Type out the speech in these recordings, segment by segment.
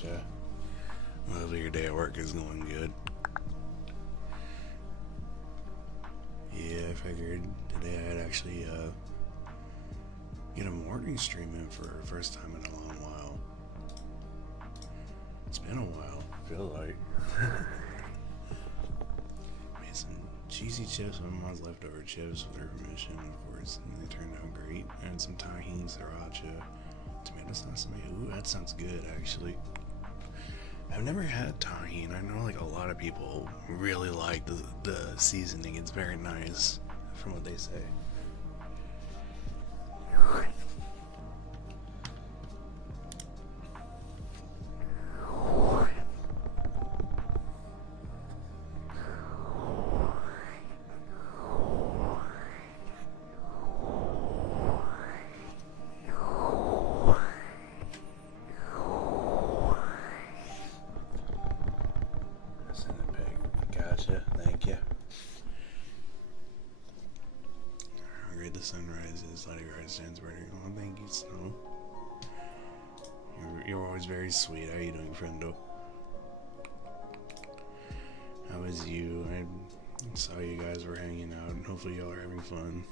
Gotcha. Hopefully your day at work is going good. Yeah, I figured today I'd actually get a morning stream in for the first time in a long while. It's been a while, I feel like. Made some cheesy chips with mom's leftover chips with her permission, of course, and they turned out great. And some tahini, sriracha, tomato sauce. Ooh, that sounds good, actually. I've never had tahini. I know like a lot of people really like the seasoning. It's very nice, from what they say. Gotcha, thank you. Read the sunrise is Lady Rise stands where oh, thank you, Snow. You're always very sweet. How are you doing, friendo? How was you? I saw you guys were hanging out, and hopefully y'all are having fun.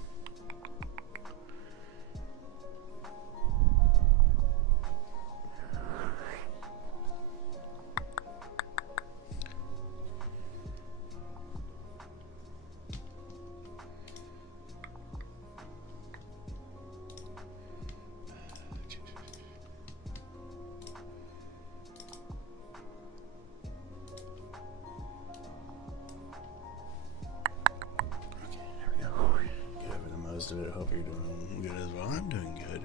Most of it. I hope you're doing good as well. I'm doing good.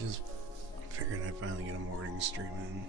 Just figured I'd finally get a morning stream in.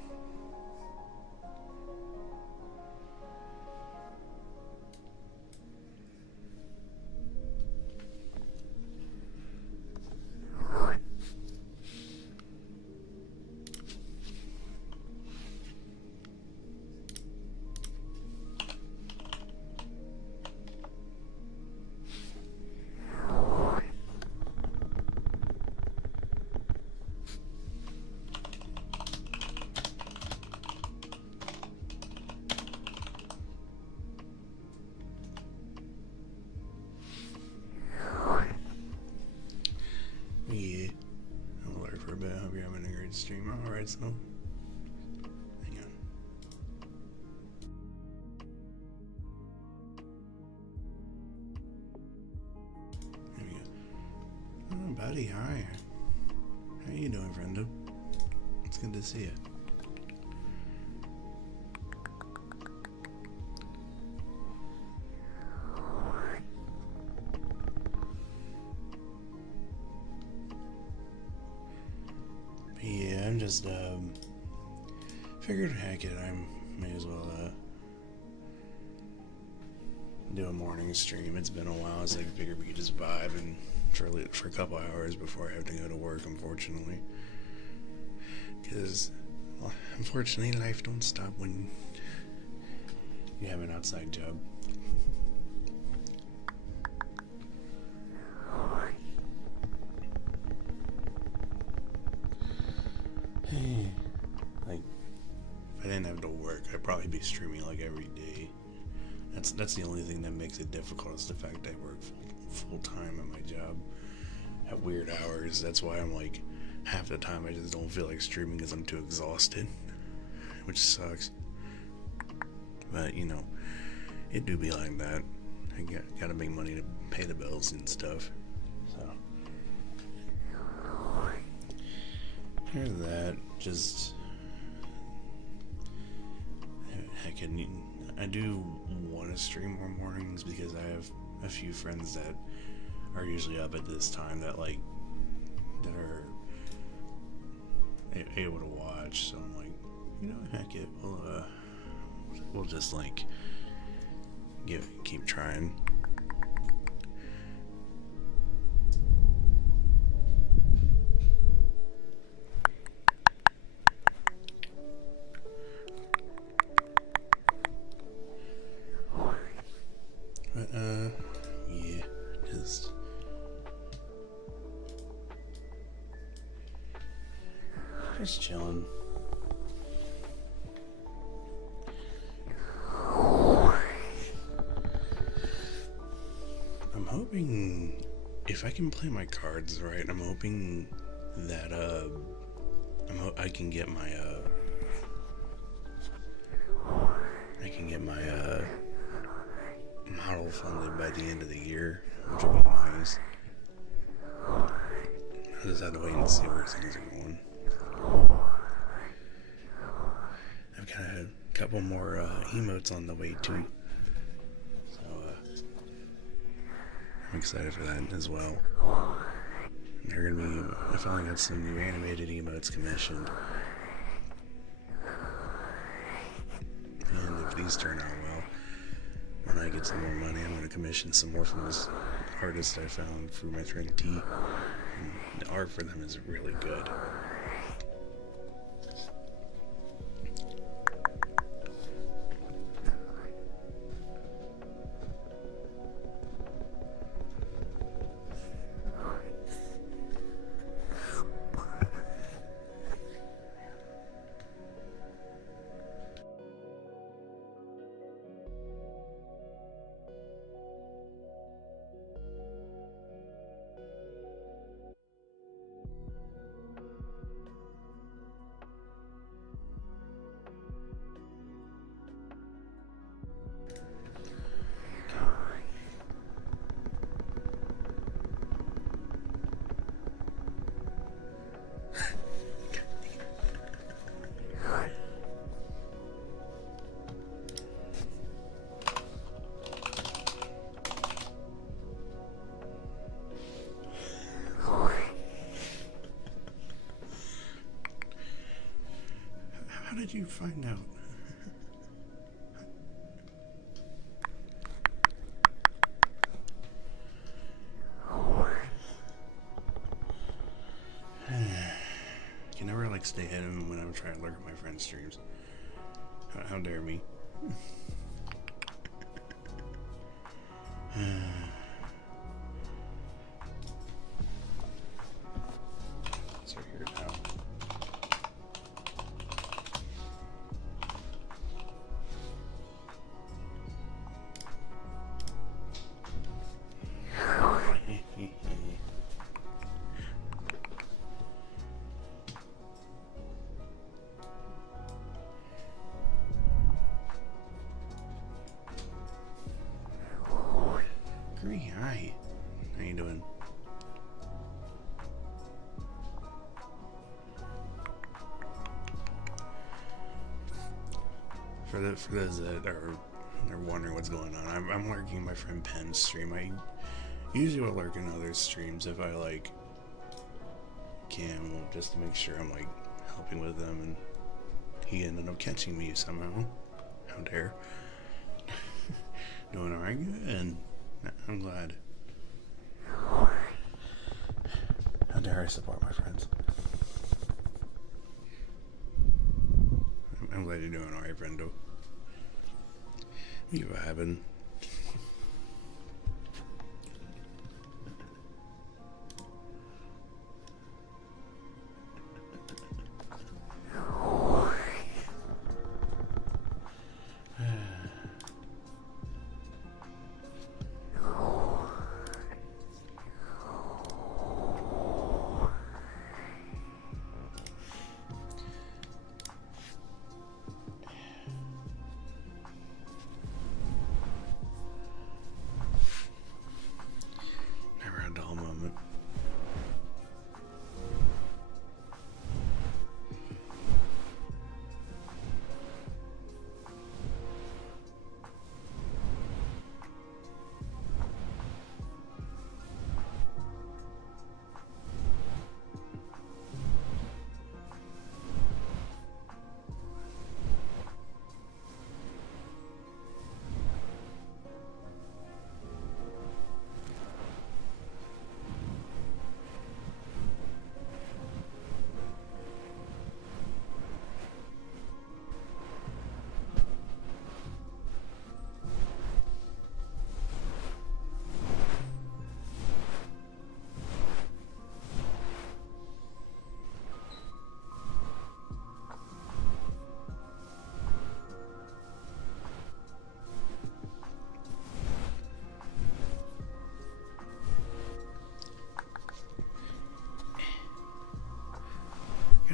Yeah, I'll alert for a bit. Hope you're having a great stream. Alright, so hang on. There we go. Oh, buddy, hi. How you doing, friendo? It's good to see you. Yeah, I'm just, figured, heck it, I may as well, do a morning stream. It's been a while, so I figured we could just vibe and for a couple hours before I have to go to work, unfortunately. Because, well, unfortunately, life don't stop when you have an outside job. Like, if I didn't have to work, I'd probably be streaming like every day. That's the only thing that makes it difficult is the fact I work full time at my job at weird hours. That's why I'm like, half the time I just don't feel like streaming because I'm too exhausted, which sucks. But you know, it do be like that. I gotta make money to pay the bills and stuff. So here's that. Just heck, I do want to stream more mornings because I have a few friends that are usually up at this time that are able to watch. So I'm like, you know, heck it, we'll just like keep trying. Just chilling. I'm hoping if I can play my cards right, I'm hoping that I can get my model funded by the end of the year, which will be nice. I just have to wait and see where things are going. I've got a couple more emotes on the way too, so I'm excited for that as well. They're gonna be. I finally got some new animated emotes commissioned, and if these turn out well, when I get some more money, I'm gonna commission some more from this artist I found through my friend T. And the art for them is really good. How did you find out? You can never stay hidden when I'm trying to lurk at my friend's streams. How dare me? So here now. Hi. How you doing? For those that are wondering what's going on, I'm lurking my friend Penn's stream. I usually will lurk in other streams if I can, just to make sure I'm helping with them, and he ended up catching me somehow. How dare. Doing alright, good. I'm glad. How dare I support my friends. I'm glad you're doing alright, friendo. You vibing?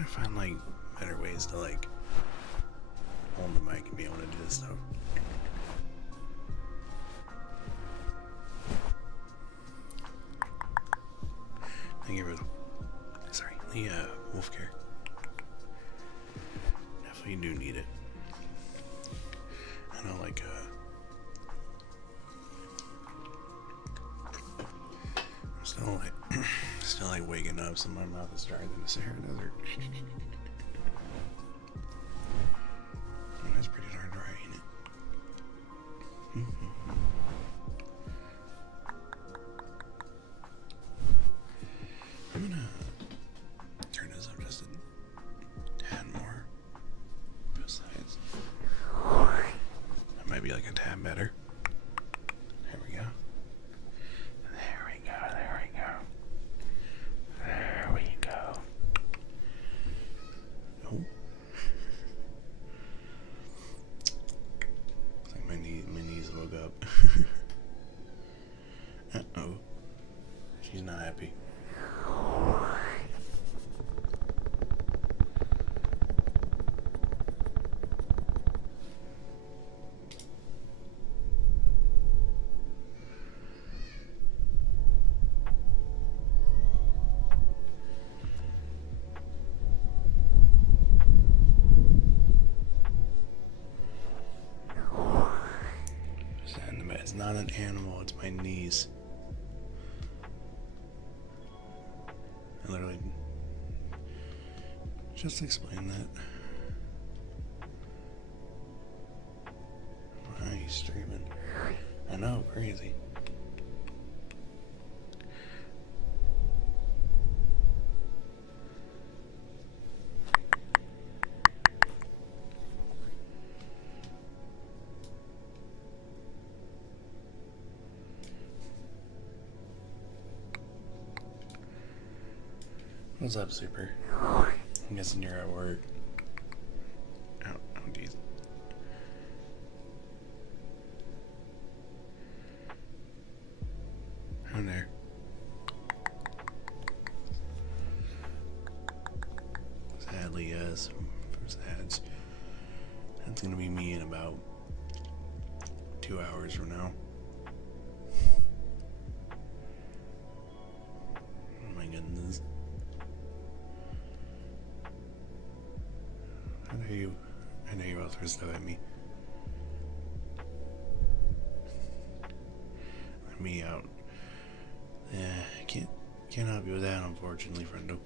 gotta find like better ways to like hold the mic and be able to do this stuff. Thank you for the wolf care. Definitely do need it. I know, like I'm still like waking up, so my mouth is drier than the Sahara Desert. And that's pretty darn dry, ain't it? I'm gonna turn this up just a tad more. Besides, that might be like a tad better. There we go. There we go. There we go. There we go. Oh. It's like my knees woke up. Uh-oh. She's not happy. It's not an animal, it's my knees. I literally just explained that. Why are you streaming? I know, crazy. What's up, Super? I'm guessing you're at work. Oh, geez. I'm there. Sadly, yes. That's gonna be me in about 2 hours from now. Oh my goodness. I know you both threw stuff at me. Let me out. Yeah, I can't help you with that, unfortunately, friendo.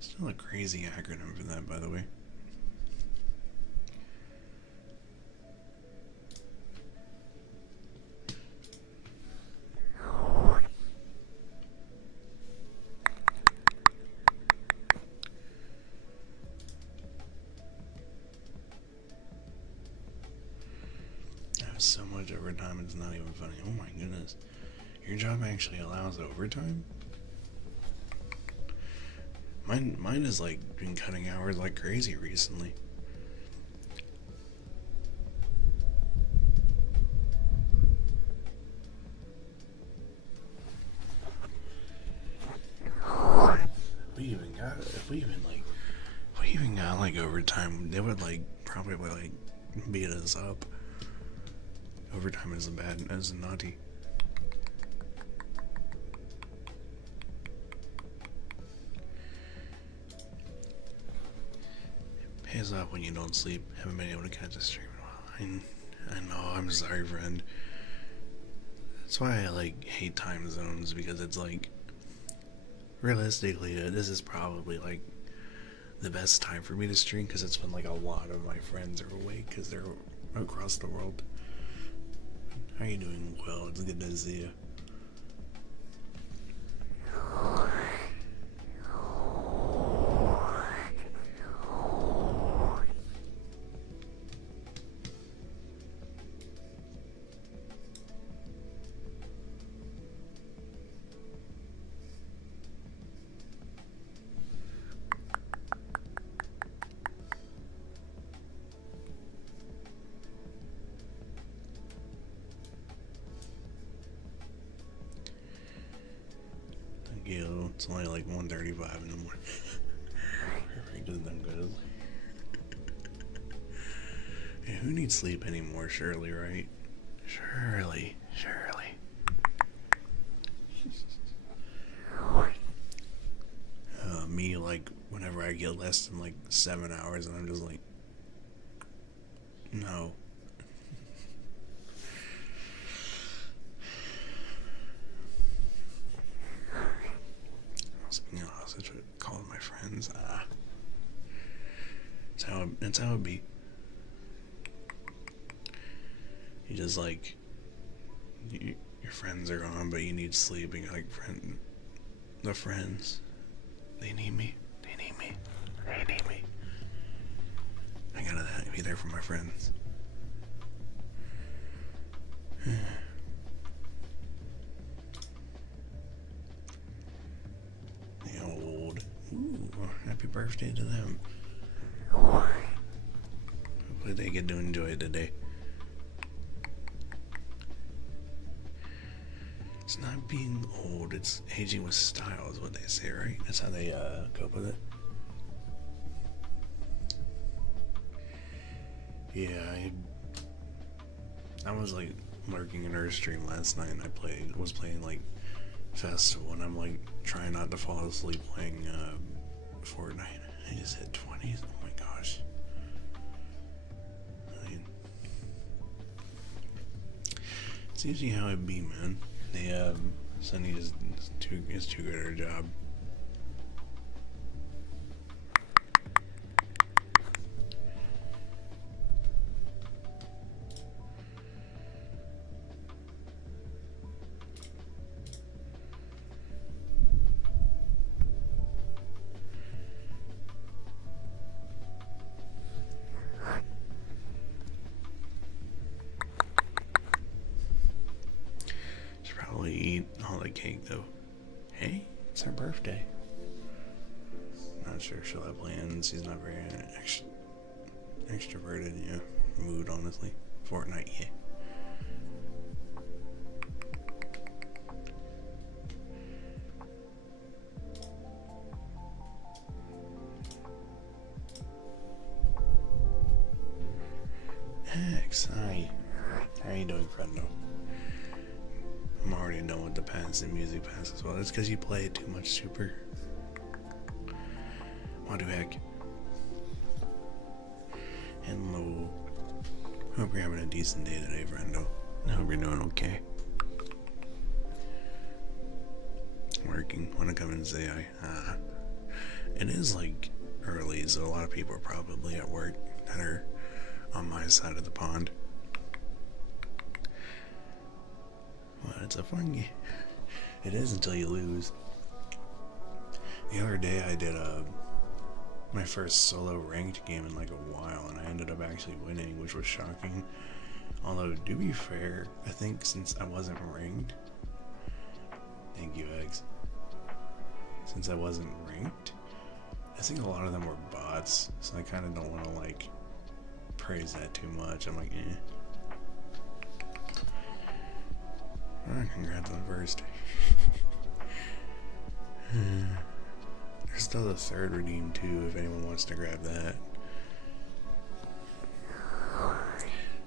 Still a crazy acronym for that, by the way. So much overtime, it's not even funny. Oh my goodness. Your job actually allows overtime? Mine has like been cutting hours like crazy recently. If we even got like overtime, they would like probably like beat us up. Overtime is a naughty. It pays off when you don't sleep. Haven't been able to catch a stream in a while. I know, I'm sorry, friend. That's why I like hate time zones, because it's like realistically this is probably like the best time for me to stream, because it's when like a lot of my friends are awake because they're across the world. How are you doing? Well, it's good to see you. Ew, it's only like 1:35 in the morning. Perfect is them good. Yeah, who needs sleep anymore? Shirley, right? Shirley. Me, like, whenever I get less than like 7 hours, and I'm just like, no. I was calling my friends. That's how it be. You just like, your friends are gone, but you need sleep. And you're like, the friends, they need me. I gotta be there for my friends. The old. Ooh, happy birthday to them. Hopefully they get to enjoy it today. It's not being old, it's aging with style is what they say, right? That's how they cope with it. Yeah, I was like lurking in her stream last night, and I was playing like Festival, and I'm like trying not to fall asleep playing Fortnite. I just hit 20s. Oh my gosh. I mean, it's usually how it be, man. Sunny is too good at her job. Eat all the cake though. Hey, it's her birthday. Not sure she'll have plans. She's not very extroverted, mood, honestly. Fortnite, yeah. X, hi. How are you doing, friendo? I'm already done with the pass and music pass as well. That's because you play it too much, super. What the heck? Hello. Hope you're having a decent day today, friendo. I hope you're doing okay. Working. Want to come and say hi? It is like early, so a lot of people are probably at work that are on my side of the pond. Well, it's a fun game. It is until you lose. The other day I did my first solo ranked game in like a while, and I ended up actually winning, which was shocking. Although, to be fair, I think since I wasn't ranked, thank you, Eggs. Since I wasn't ranked, I think a lot of them were bots, so I kind of don't want to like praise that too much. I'm like, eh. Congrats on the first. There's still the third redeem too, if anyone wants to grab that.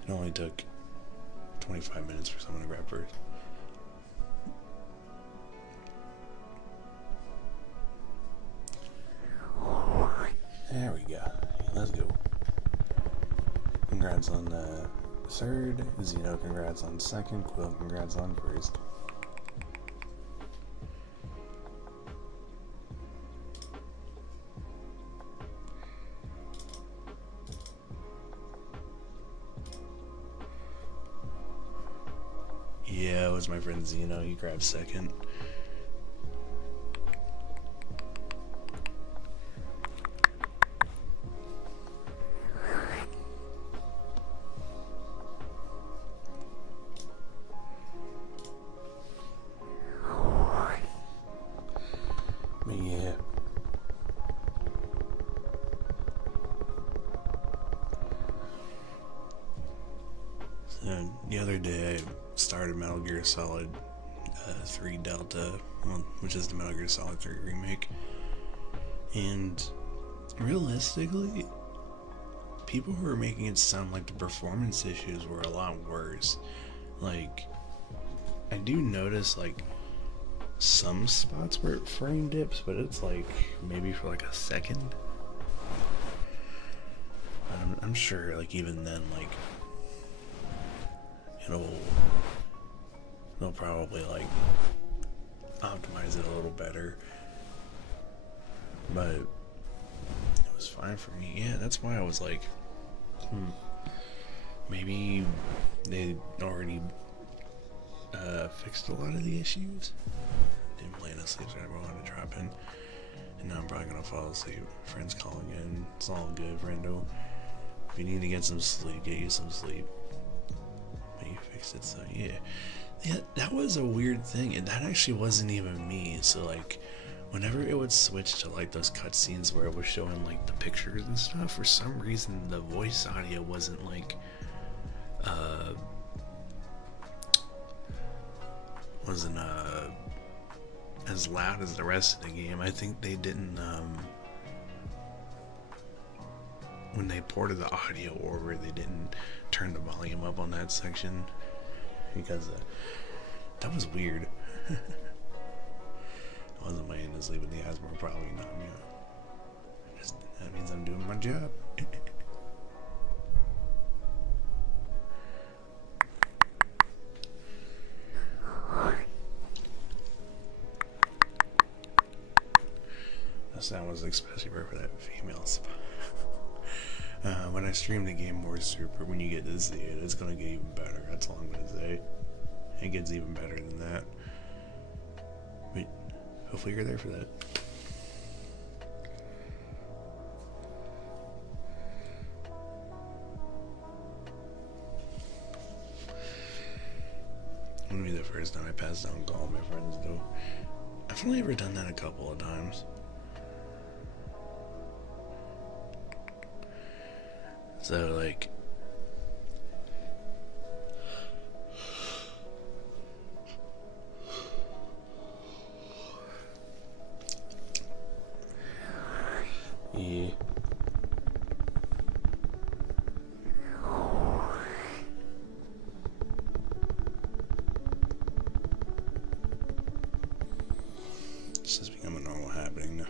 It only took 25 minutes for someone to grab first. There we go. Let's go. Congrats on the third. Zeno, congrats on second. Quill, congrats on first. Yeah, it was my friend Zeno. He grabbed second. But yeah. So the other day I started Metal Gear Solid 3 Delta, which is the Metal Gear Solid 3 remake. And realistically, people who were making it sound like the performance issues were a lot worse. Like, I do notice like some spots where frame dips, but it's like maybe for like a second. I'm sure like even then, like they'll probably like optimize it a little better, but it was fine for me. Yeah, that's why I was like, maybe they already fixed a lot of the issues. Didn't plan to sleep, so I wanted to drop in, and now I'm probably gonna fall asleep. Friends calling in. It's all good, friendo. If you need to get some sleep, get you some sleep. But you fixed it, so yeah. Yeah, that was a weird thing, and that actually wasn't even me. So like, whenever it would switch to like those cutscenes where it was showing like the pictures and stuff, for some reason the voice audio wasn't like as loud as the rest of the game. I think they didn't when they ported the audio over, they didn't turn the volume up on that section, because that was weird. I wasn't laying to sleep in the asthma, probably not. That means I'm doing my job. That sound was especially rare for that female spot. When I stream the game more super, when you get to see it, it's gonna get even better. That's all I'm gonna say. It gets even better than that. But hopefully you're there for that. Wouldn't be the first time I passed out and called my friends though. I've only ever done that a couple of times. So like, yeah. It's just become a normal happening now.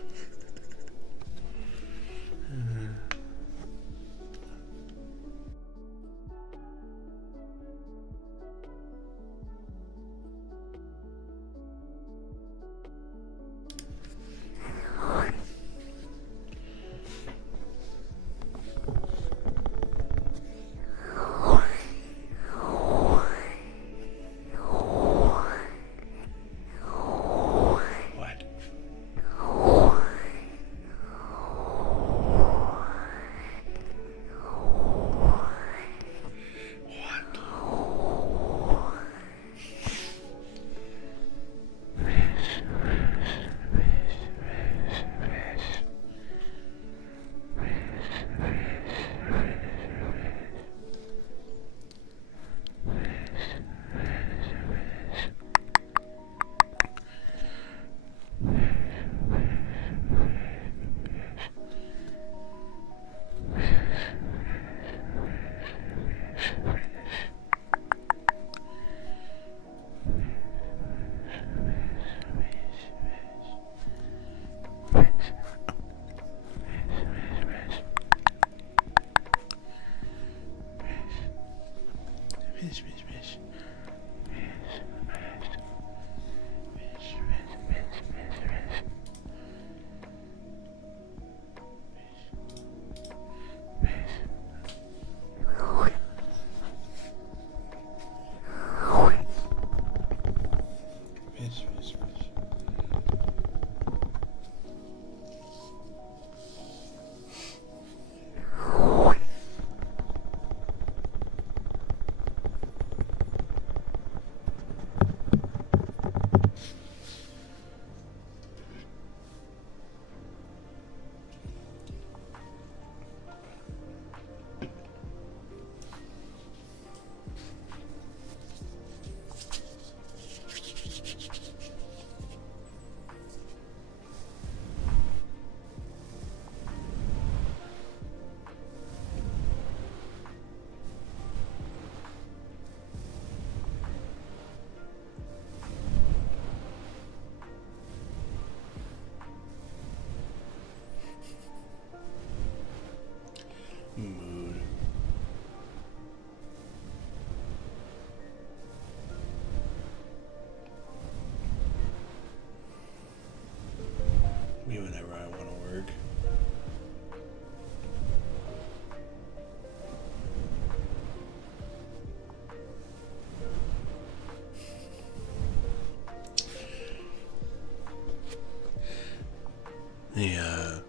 Yeah,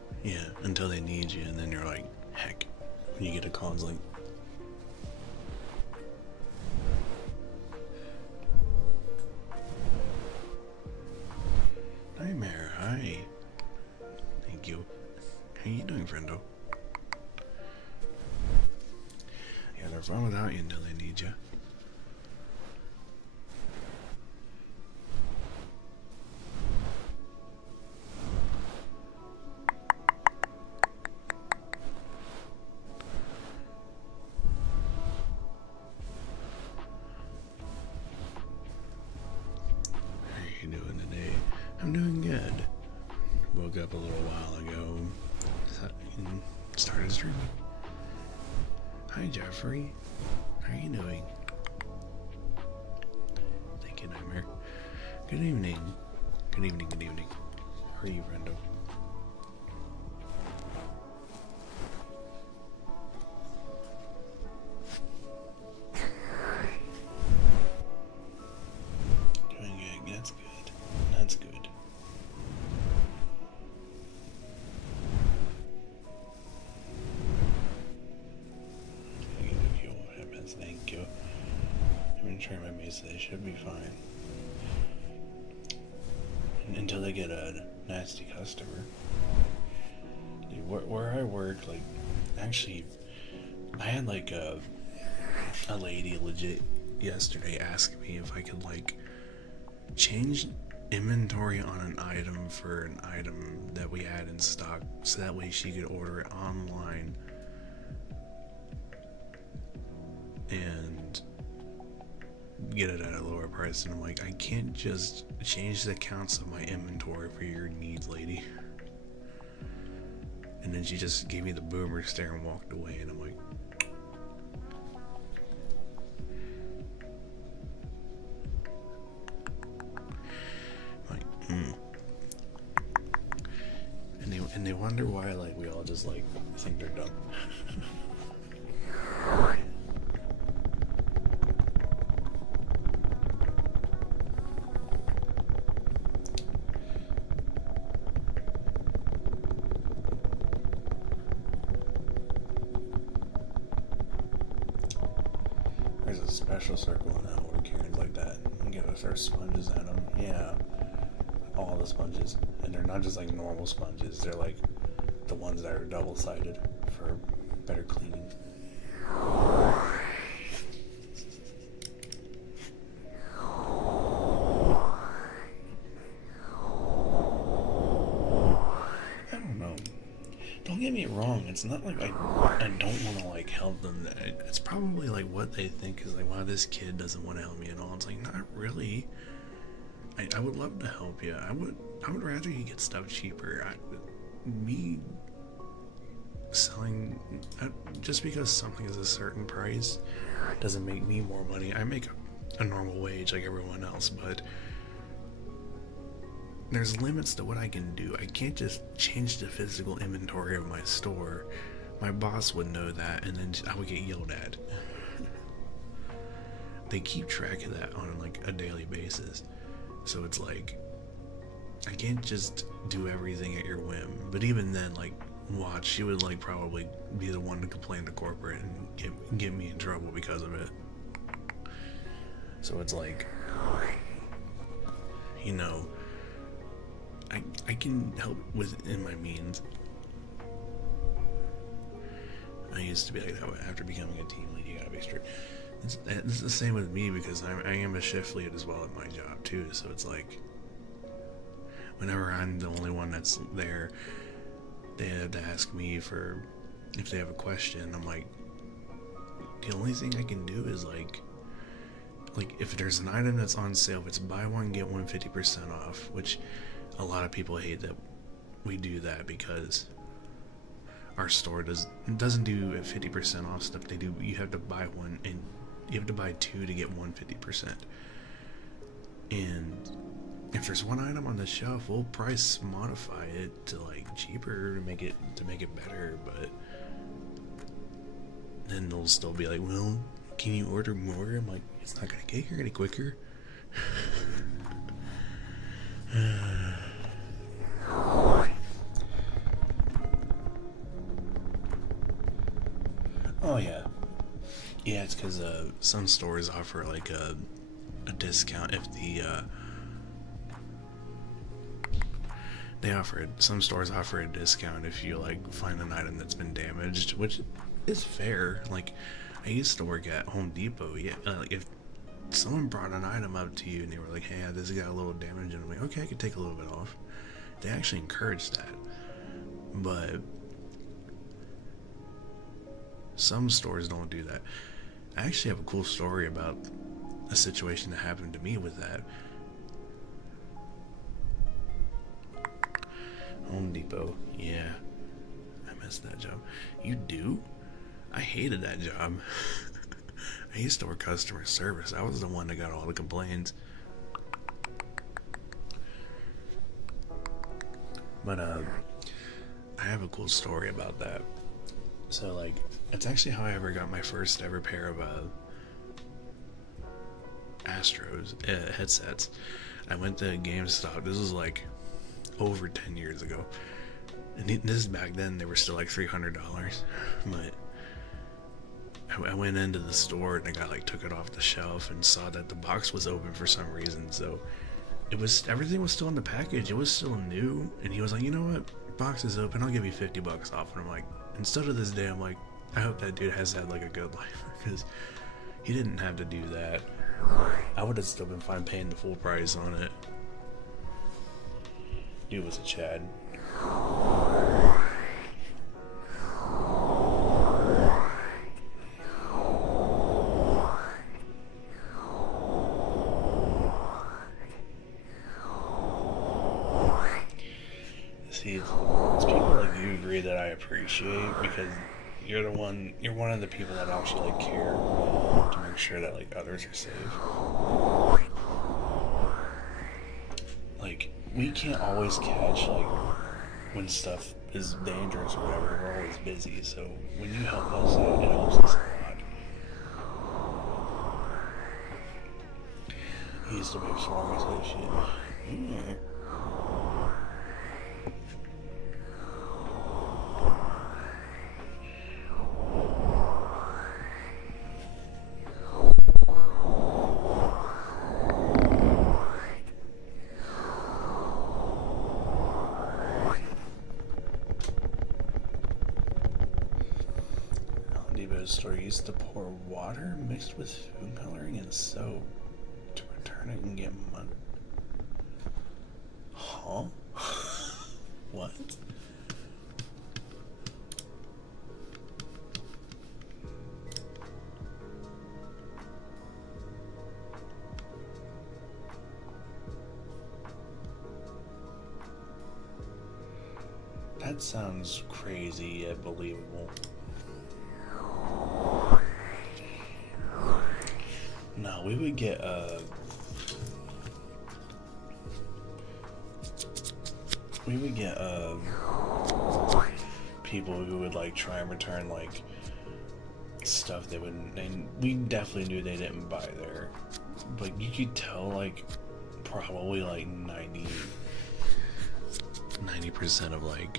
until they need you, and then you're like, heck, when you get a call, it's like, Nightmare, hi. Thank you. How you doing, friendo? Yeah, they're fun without you until they need you. How are you doing today? I'm doing good. Woke up a little while ago. Started streaming. Hi, Jeffrey. How are you doing? Thank you, Nightmare. Good evening. Good evening, good evening. How are you, friendo? Doing good. That's good. That's good. Thank you. I'm gonna try my best. They should be fine. Until they get a nasty customer. Dude, where I work, like, actually, I had like a lady legit yesterday ask me if I could like change inventory on an item for an item that we had in stock, so that way she could order it online and get it at a lower price. And I'm like, I can't just change the counts of my inventory for your needs, lady. And then she just gave me the boomer stare and walked away, and I'm like, and they wonder why, like, we all just like think they're dumb. There's a special circle now where Karen's like that. You gotta throw sponges at them. Yeah. All the sponges. And they're not just like normal sponges. They're like the ones that are double-sided for better cleaning. I don't know. Don't get me wrong, it's not like I don't want to like help them. It's probably like what they think is like, wow, this kid doesn't want to help me at all. It's like, not really. I would love to help you. I would rather you get stuff cheaper. Me selling, just because something is a certain price doesn't make me more money. I make a normal wage like everyone else, but there's limits to what I can do. I can't just change the physical inventory of my store. My boss would know that, and then I would get yelled at. They keep track of that on like a daily basis. So it's like, I can't just do everything at your whim. But even then, like, watch, she would like probably be the one to complain to corporate and get me in trouble because of it. So it's like, you know, I can help within my means. I used to be like that after becoming a team lead. You gotta be strict. It's the same with me, because I am a shift lead as well at my job too. So it's like, whenever I'm the only one that's there, they have to ask me for if they have a question. I'm like, the only thing I can do is like if there's an item that's on sale, if it's buy one get one 50% off, which a lot of people hate that we do that, because our store doesn't do 50% off stuff. They do, you have to buy one and you have to buy two to get 150%. And if there's one item on the shelf, we'll price modify it to like cheaper to make it better, but then they'll still be like, well, can you order more? I'm like, it's not gonna get here any quicker. Yeah, it's because some stores offer like a discount if some stores offer a discount if you like find an item that's been damaged, which is fair. Like, I used to work at Home Depot. Yeah, like if someone brought an item up to you and they were like, "Hey, this has got a little damage," and I'm like, "Okay, I can take a little bit off." They actually encourage that, but some stores don't do that. I actually have a cool story about a situation that happened to me with that. Home Depot, yeah, I missed that job. You do? I hated that job. I used to work customer service. I was the one that got all the complaints. But I have a cool story about that. So like, it's actually how I ever got my first ever pair of Astros headsets. I went to GameStop. This was like over 10 years ago, and this is back then. They were still like $300, but I went into the store and the guy like took it off the shelf and saw that the box was open for some reason. So everything was still in the package. It was still new, and he was like, "You know what? Box is open. I'll give you $50 off." And I'm like, instead of this day, I'm like, I hope that dude has had like a good life, because he didn't have to do that. I would have still been fine paying the full price on it. Dude was a Chad. See, it's people like you agree that I appreciate, because you're one of the people that actually like care to make sure that like others are safe. Like, we can't always catch like when stuff is dangerous or whatever. We're always busy, so when you help us out, it helps us a lot. He used to make farmers like shit. Store used to pour water mixed with food coloring and soap to return it and get money. Huh? What? That sounds crazy yet believable. No, we would get people who would like try and return like stuff they wouldn't, and we definitely knew they didn't buy there, but you could tell like probably like 90% of like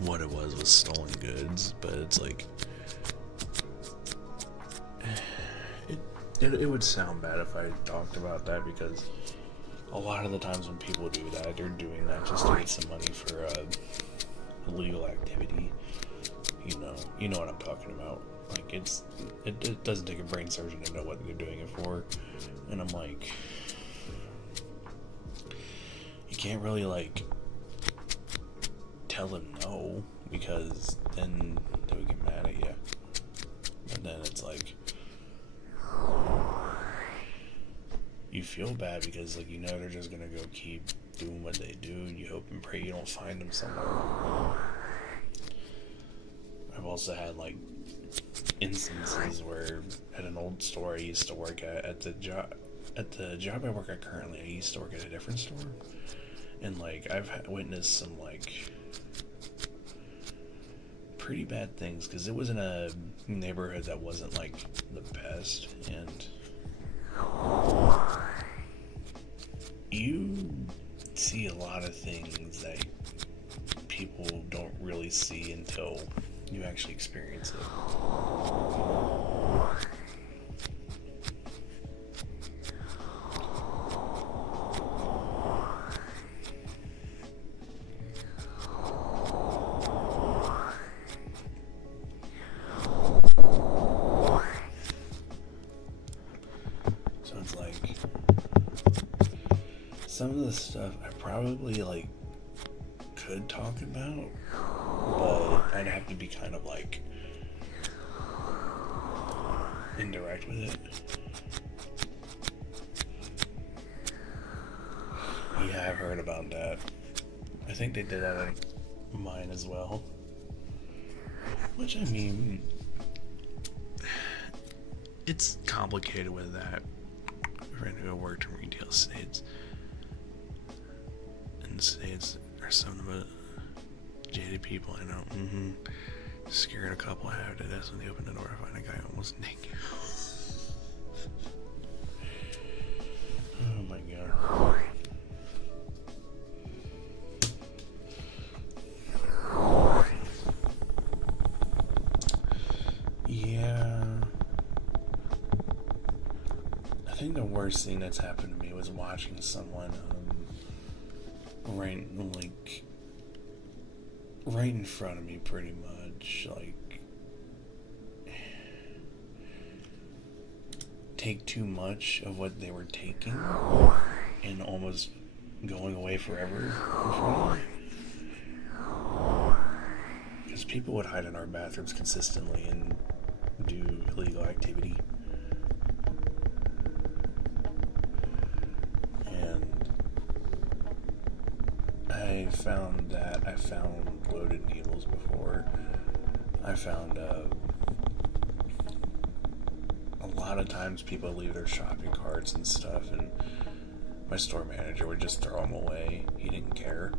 what it was stolen goods. But it's like it would sound bad if I talked about that, because a lot of the times when people do that, they're doing that just to get some money for illegal activity. You know what I'm talking about. Like, it doesn't take a brain surgeon to know what they're doing it for. And I'm like, you can't really like tell them no, because then they would get mad at you. And then it's like, you feel bad because like they're just gonna go keep doing what they do, and you hope and pray you don't find them somewhere. I've also had like instances where at an old store I used to work at the job I work at currently, I used to work at a different store, and like I've witnessed some like pretty bad things, because it was in a neighborhood that wasn't like the best, and you see a lot of things that people don't really see until you actually experience it. some of the stuff I probably like could talk about, but I'd have to be kind of like indirect with it. Yeah, I've heard about that. I think they did that at mine as well. Which, I mean, it's complicated with that. A friend who worked in retail states. And states are some of the jaded people I know. Scared a couple out of this when they opened the door to find a guy almost naked. Oh my god. Yeah. I think the worst thing that's happened to me was watching someone right in front of me, pretty much, like, take too much of what they were taking and almost going away forever in front of me. Because people would hide in our bathrooms consistently and do illegal activity. I found loaded needles before. I found a lot of times people leave their shopping carts and stuff, and my store manager would just throw them away. He didn't care.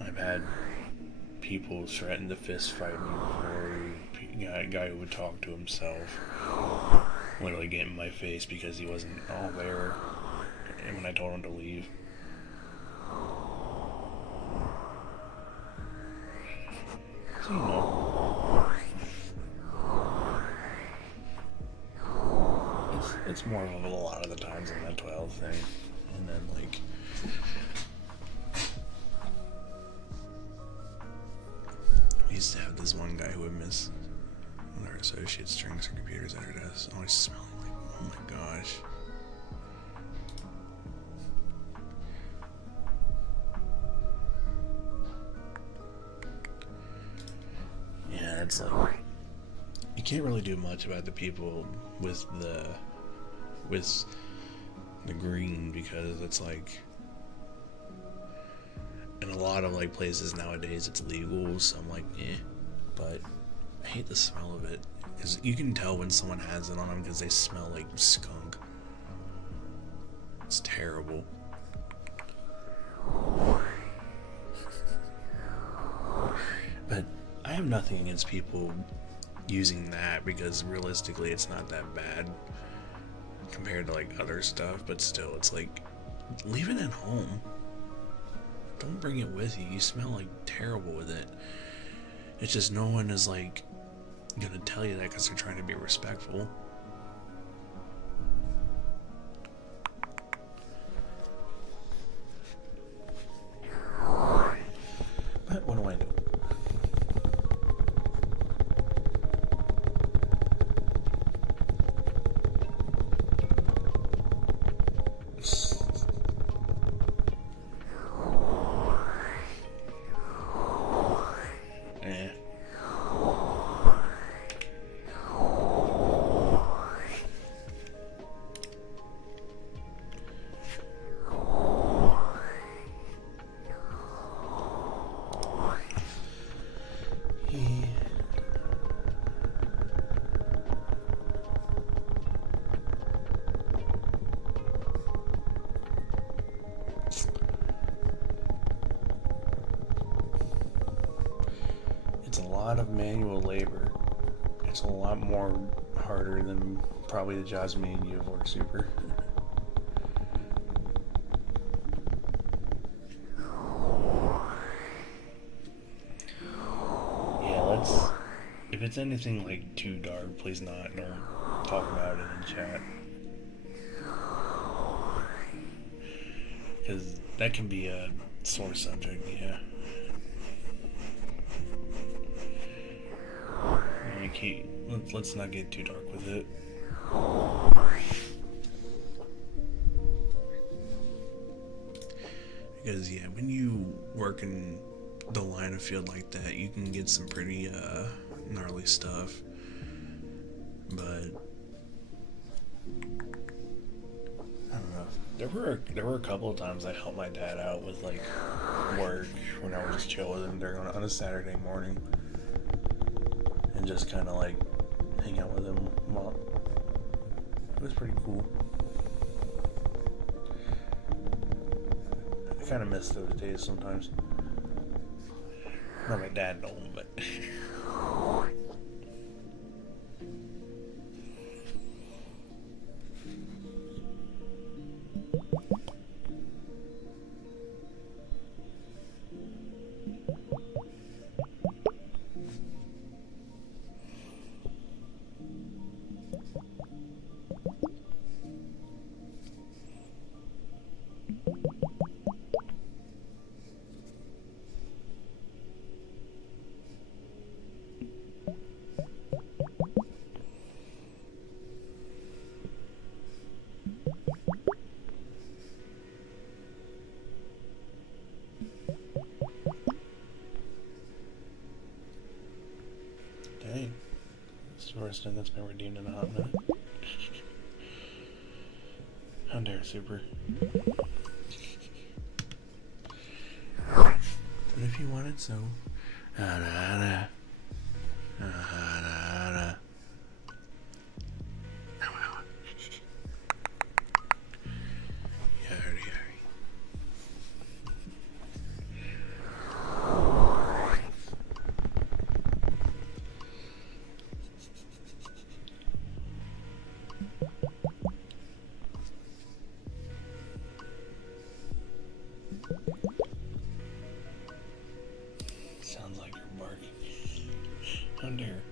I've had people threaten to fist fight me before. A guy who would talk to himself literally get in my face because he wasn't all there and when I told him to leave. So, you know, it's more of a lot of the times than that 12 thing. And then, like, we used to have this one guy who would miss one of our associates' drinks or computers at her desk, always smelling like, oh my gosh. Yeah, it's like, you can't really do much about the people with the green, because it's like, in a lot of like places nowadays it's legal, so I'm like, but I hate the smell of it, because you can tell when someone has it on them because they smell like skunk. It's terrible. But I have nothing against people using that, because realistically it's not that bad compared to like other stuff, but still, it's like, leave it at home. Don't bring it with you. You smell like terrible with it. It's just no one is like gonna tell you that because they're trying to be respectful. But what do I do? It's a lot of manual labor. It's a lot more harder than probably the jobs me and you have worked super. Yeah, if it's anything like too dark, please don't talk about it in chat. Because that can be a sore subject, yeah. let's not get too dark with it. Because yeah, when you work in the line of field like that, you can get some pretty gnarly stuff. But I don't know. There were a couple of times I helped my dad out with like work when I would just chill with him on a Saturday morning and just kind of like hang out with him. Well, it was pretty cool. I kind of miss those days sometimes. Not my dad don't, but. Dang. It's the first time that's been redeemed in a hot minute. How dare, Super. But if you wanted so. Sounds like you're barking. How dare.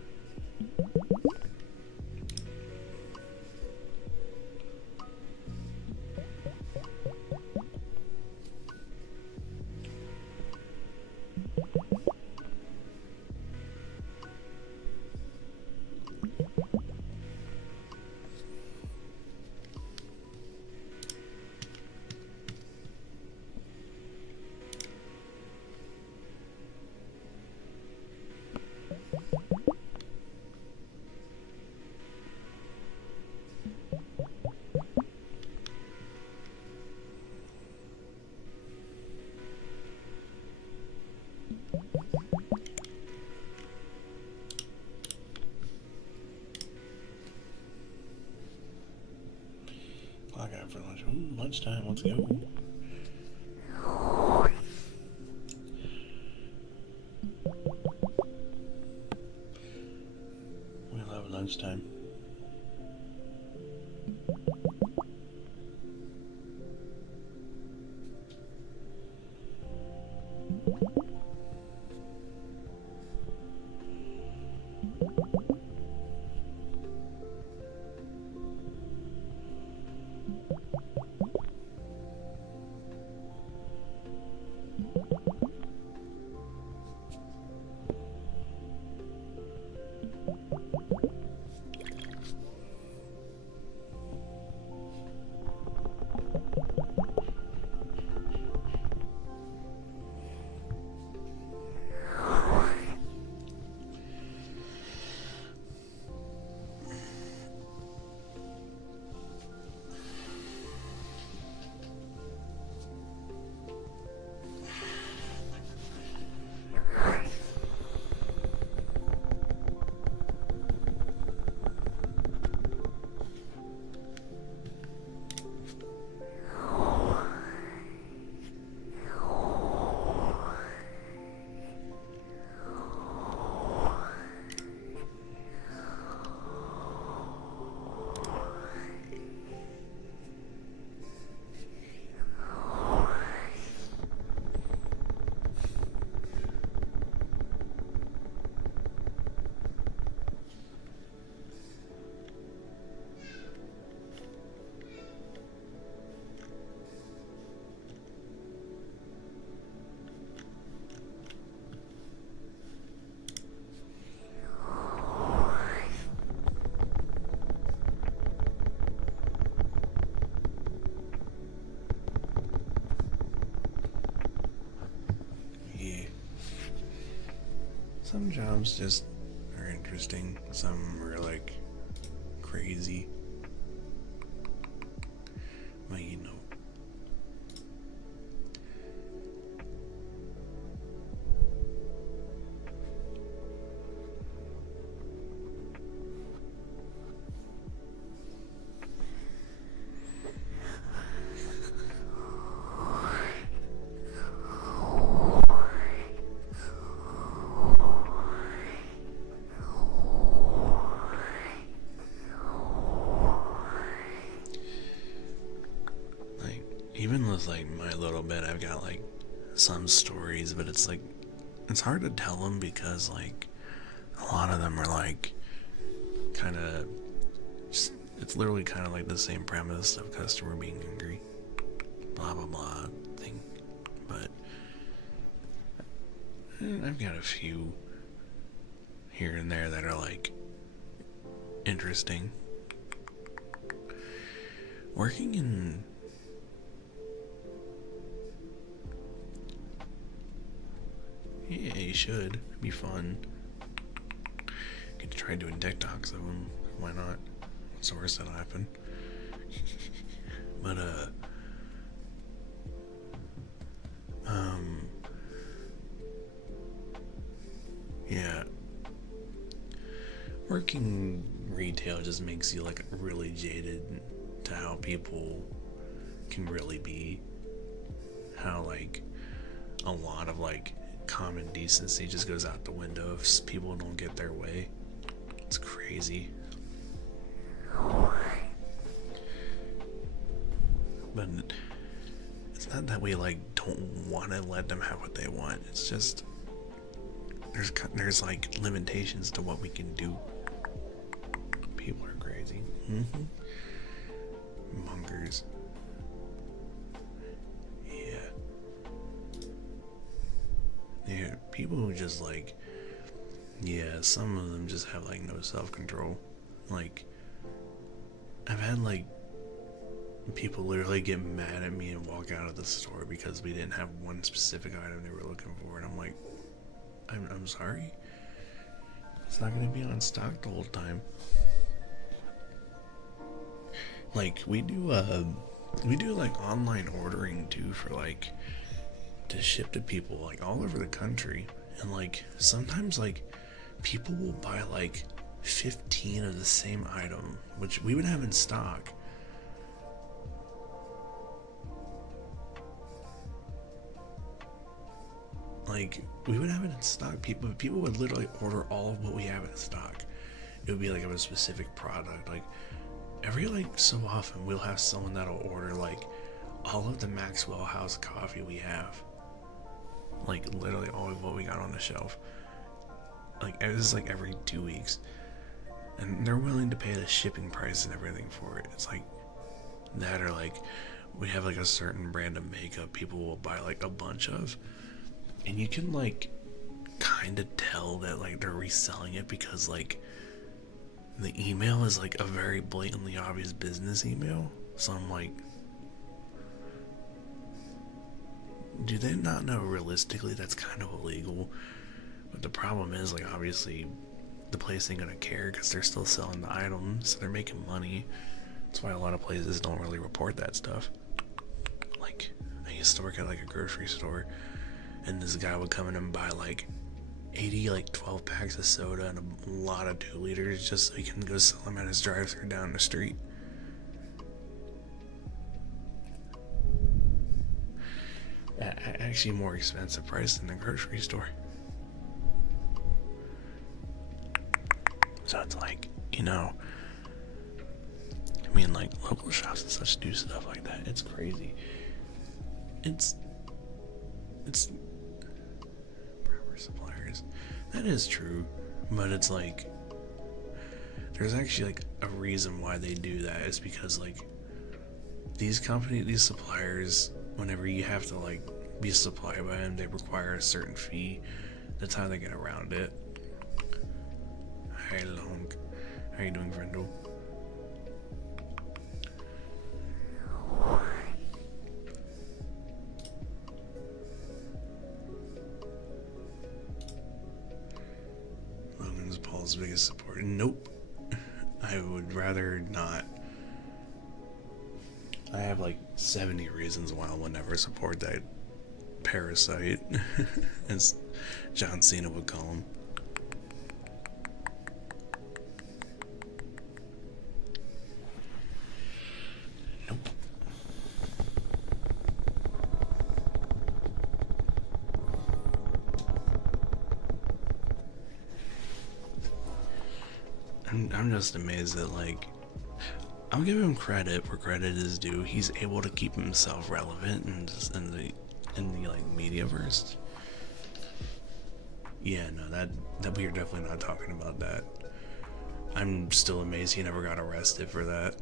Clock out for lunch. Ooh, lunchtime, let's go. We love lunchtime. Some jobs just are interesting. Some are like crazy. But you know. Even with like my little bit, I've got like some stories, but it's like it's hard to tell them because like a lot of them are like kind of just, it's literally kind of like the same premise of customer being angry, blah blah blah thing. But I've got a few here and there that are like interesting. Working in yeah, you should. It'd be fun. Could try doing TikToks of them. Why not? What's the worst that'll happen? But yeah. Working retail just makes you like really jaded to how people can really be. How like a lot of like common decency just goes out the window if people don't get their way. It's crazy. But it's not that we like don't want to let them have what they want. It's just there's like limitations to what we can do. People are crazy. Mongers. Yeah, people who just like, yeah, some of them just have like no self-control. Like, I've had like people literally get mad at me and walk out of the store because we didn't have one specific item they were looking for, and I'm like, I'm sorry, it's not gonna be on stock the whole time. Like we do like online ordering too for like to ship to people like all over the country, and like sometimes like people will buy like 15 of the same item which we would have in stock. Like we would have it in stock. People would literally order all of what we have in stock. It would be like of a specific product. Like every like so often we'll have someone that'll order like all of the Maxwell House coffee we have. Like literally all of what we got on the shelf. Like this is like every 2 weeks, and they're willing to pay the shipping price and everything for it. It's like that, or like we have like a certain brand of makeup people will buy like a bunch of, and you can like kind of tell that like they're reselling it because like the email is like a very blatantly obvious business email. So I'm like, do they not know realistically that's kind of illegal? But the problem is, like, obviously the place ain't gonna care because they're still selling the items, so they're making money. That's why a lot of places don't really report that stuff. Like, I used to work at like a grocery store, and this guy would come in and buy like 80 like 12 packs of soda and a lot of 2 liters just so he can go sell them at his drive-thru down the street. Actually more expensive price than the grocery store. So it's like, you know, I mean, like local shops and such do stuff like that. It's crazy. It's proper suppliers. That is true, but it's like there's actually like a reason why they do that. It's because like these suppliers, whenever you have to like be supplied by them, they require a certain fee. That's how they get around it. Hi Long, how you doing, friendo? world's biggest supporter. Nope. I would rather not. I have like 70 reasons why I will never support that parasite, as John Cena would call him. Nope. I'm just amazed that, like, I'll give him credit where credit is due. He's able to keep himself relevant in the like mediaverse. Yeah, no, that we are definitely not talking about that. I'm still amazed he never got arrested for that.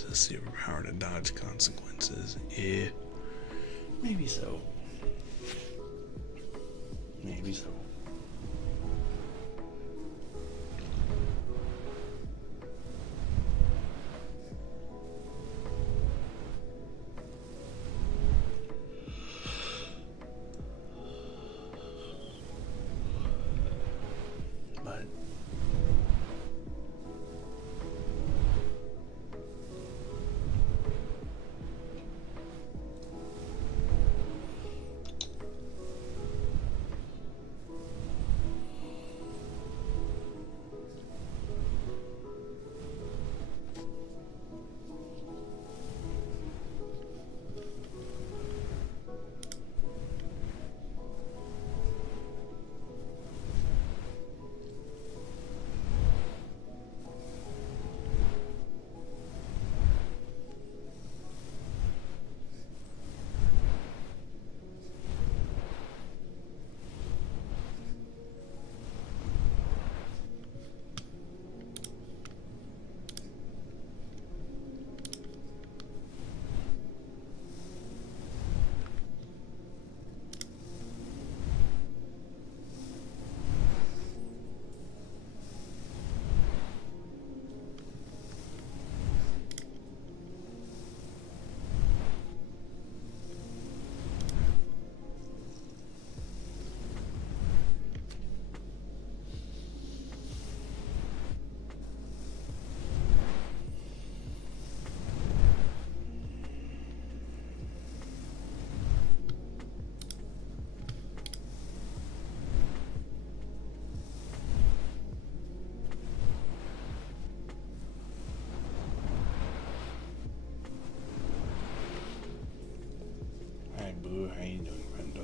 A superpower to dodge consequences. Yeah. Maybe so. Maybe so. But hi Boo, how you doing, Brenda?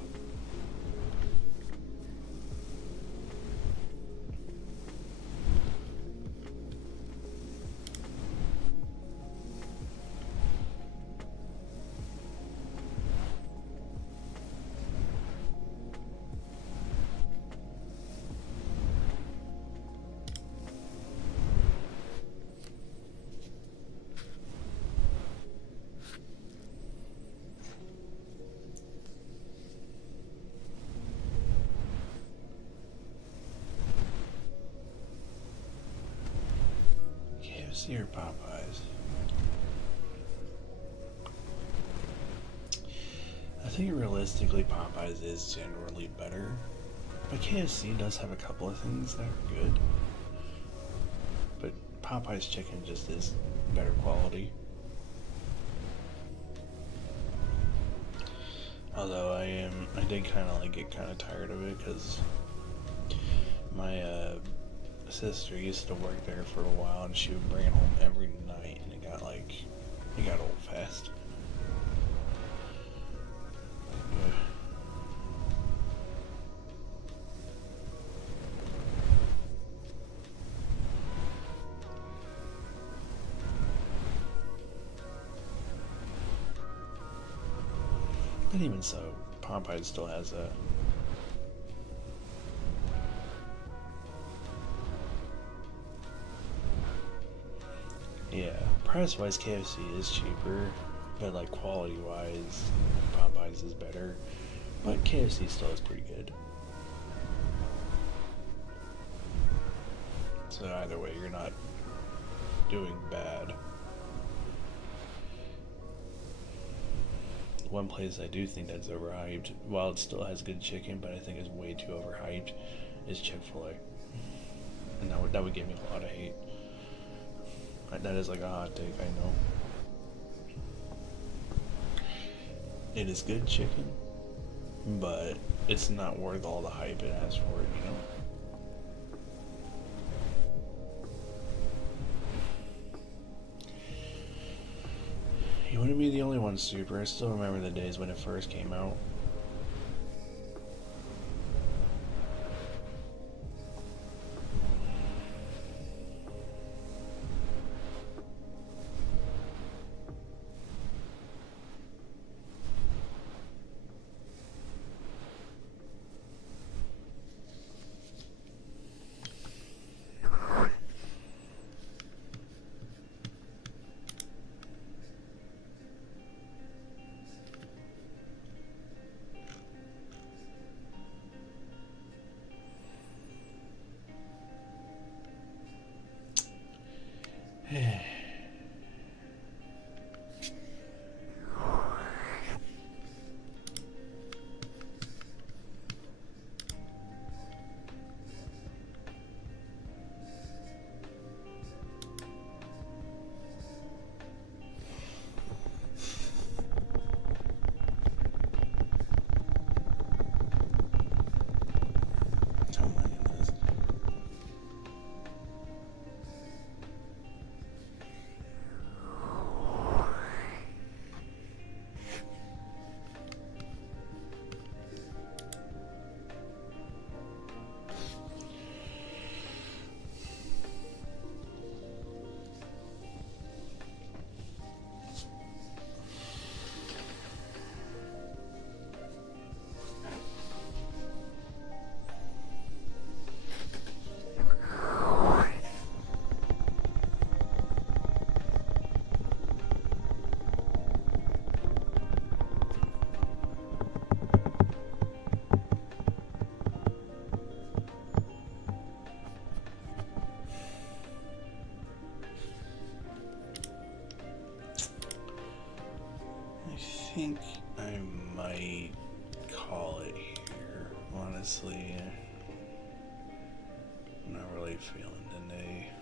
KFC or Popeyes? I think realistically Popeyes is generally better, but KFC does have a couple of things that are good. But Popeyes chicken just is better quality. Although I did kind of like get kind of tired of it because my sister used to work there for a while, and she would bring it home every night, and it got old fast. And even so, Popeyes still has a... Yeah, price-wise, KFC is cheaper, but like quality-wise, Popeyes is better. But KFC still is pretty good. So either way, you're not doing bad. One place I do think that's overhyped, while it still has good chicken, but I think is way too overhyped, is Chick-fil-A. And that would give me a lot of hate. That is like a hot take, I know. It is good chicken, but it's not worth all the hype it has for it, you know? You wouldn't be the only one, Super. I still remember the days when it first came out. I think I might call it here, honestly. I'm not really feeling today.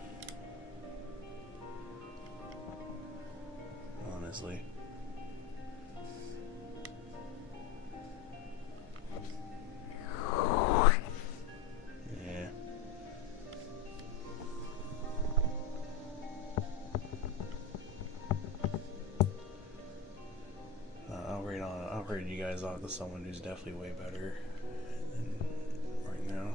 Honestly. Yeah. I'll rate you guys off to someone who's definitely way better than right now.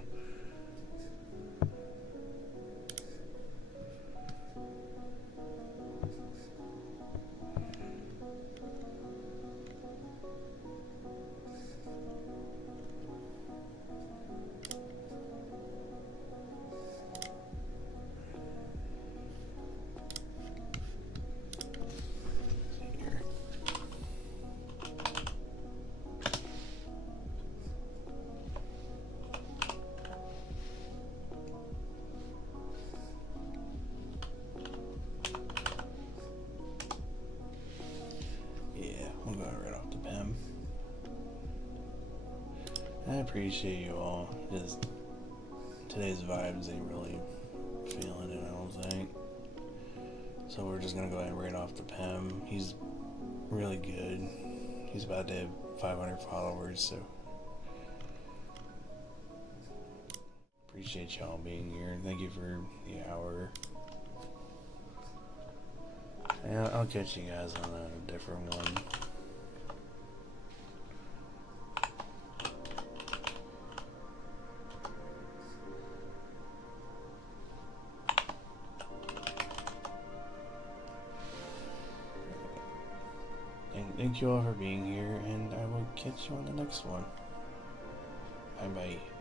I appreciate you all. Just today's vibes ain't really feeling it, I don't think. So we're just gonna go ahead and rate off the Pem. He's really good. He's about to have 500 followers, so appreciate y'all being here. Thank you for the hour. And I'll catch you guys on a different one. thank you all for being here, and I will catch you on the next one. Bye bye.